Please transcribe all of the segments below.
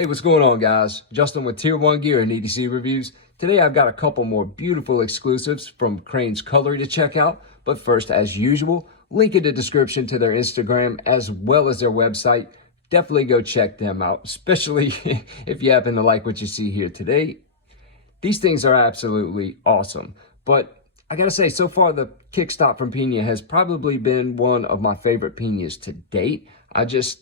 Hey, what's going on, guys? Justin with Tier 1 Gear and EDC Reviews. Today I've got a couple more beautiful exclusives from Crane's Cutlery to check out. But first, as usual, link in the description to their Instagram as well as their website. Definitely go check them out, especially if you happen to like what you see here today. These things are absolutely awesome. But I gotta say, so far the KICKSTOP from Peña has probably been one of my favorite Peñas to date. I just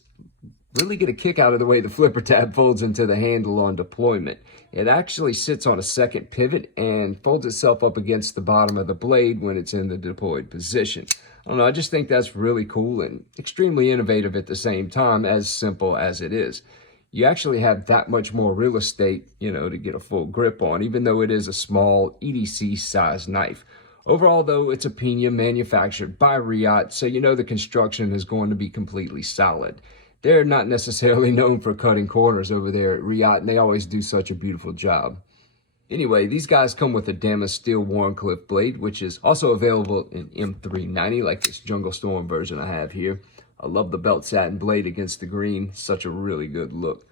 really get a kick out of the way the flipper tab folds into the handle on deployment. It actually sits on a second pivot and folds itself up against the bottom of the blade when it's in the deployed position. I don't know, I just think that's really cool and extremely innovative at the same time, as simple as it is. You actually have that much more real estate, to get a full grip on, even though it is a small EDC size knife. Overall, though, it's a Peña manufactured by Riot, so the construction is going to be completely solid. They're not necessarily known for cutting corners over there at Riot, and they always do such a beautiful job. Anyway, these guys come with a Damascus steel Wharncliffe blade, which is also available in M390, like this Jungle Storm version I have here. I love the belt satin blade against the green. Such a really good look.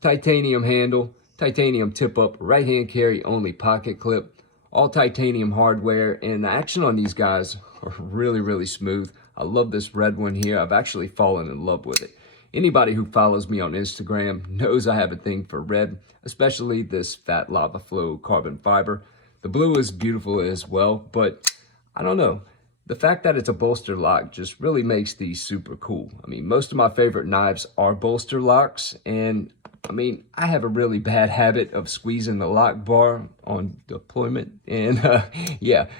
Titanium handle, titanium tip-up, right-hand carry only pocket clip, all titanium hardware, and the action on these guys are really, really smooth. I love this red one here. I've actually fallen in love with it. Anybody who follows me on Instagram knows I have a thing for red, especially this Fat Lava Flow carbon fiber. The blue is beautiful as well, but I don't know. The fact that it's a bolster lock just really makes these super cool. I mean, most of my favorite knives are bolster locks, and I have a really bad habit of squeezing the lock bar on deployment, and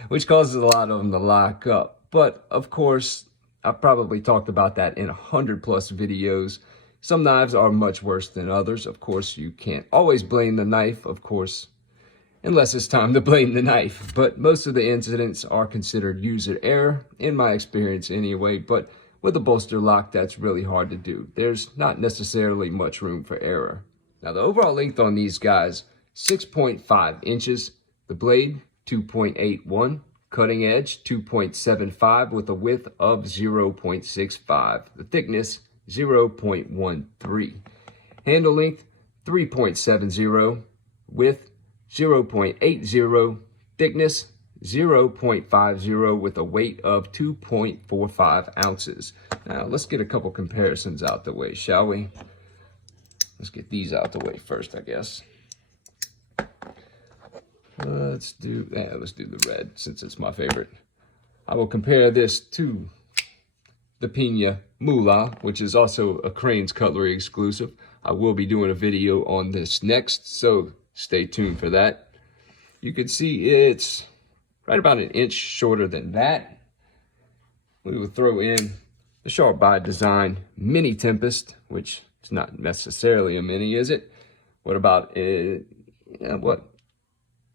which causes a lot of them to lock up. But of course, I've probably talked about that in 100+ videos. Some knives are much worse than others. Of course, you can't always blame the knife, of course, unless it's time to blame the knife. But most of the incidents are considered user error, in my experience anyway. But with a bolster lock, that's really hard to do. There's not necessarily much room for error. Now, the overall length on these guys, 6.5 inches. The blade, 2.81. Cutting edge, 2.75 with a width of 0.65. The thickness, 0.13. Handle length, 3.70. Width, 0.80. Thickness, 0.50 with a weight of 2.45 ounces. Now, let's get a couple comparisons out the way, shall we? Let's get these out the way first, I guess. Let's do the red since it's my favorite. I will compare this to the Peña Moolah, which is also a Crane's Cutlery exclusive. I will be doing a video on this next, so stay tuned for that. You can see it's right about an inch shorter than that. We will throw in the Sharp by Design Mini Tempest, which is not necessarily a mini, is it? What about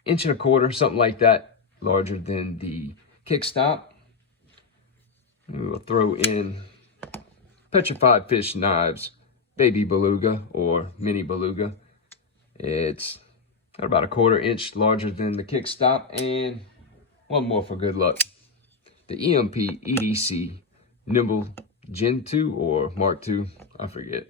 inch and a quarter, something like that, larger than the KICKSTOP. We will throw in Petrified Fish Knives Baby Beluga or Mini Beluga. It's about a 1/4 inch larger than the KICKSTOP, and one more for good luck. The EMP EDC Nimble Gen 2 or Mark 2, I forget.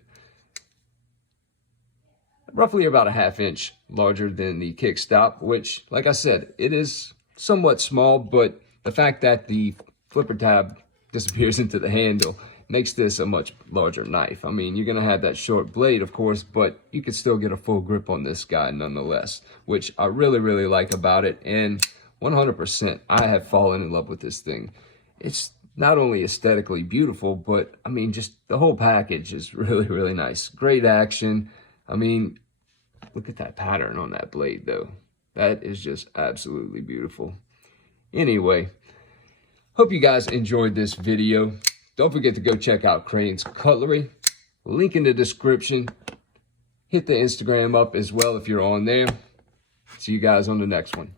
Roughly about a 1/2 inch larger than the KICKSTOP, which, like I said, it is somewhat small, but the fact that the flipper tab disappears into the handle makes this a much larger knife. I mean, you're going to have that short blade, of course, but you can still get a full grip on this guy nonetheless, which I really, really like about it. And 100%, I have fallen in love with this thing. It's not only aesthetically beautiful, but just the whole package is really, really nice. Great action. Look at that pattern on that blade, though. That is just absolutely beautiful. Anyway, hope you guys enjoyed this video. Don't forget to go check out Crane's Cutlery. Link in the description. Hit the Instagram up as well if you're on there. See you guys on the next one.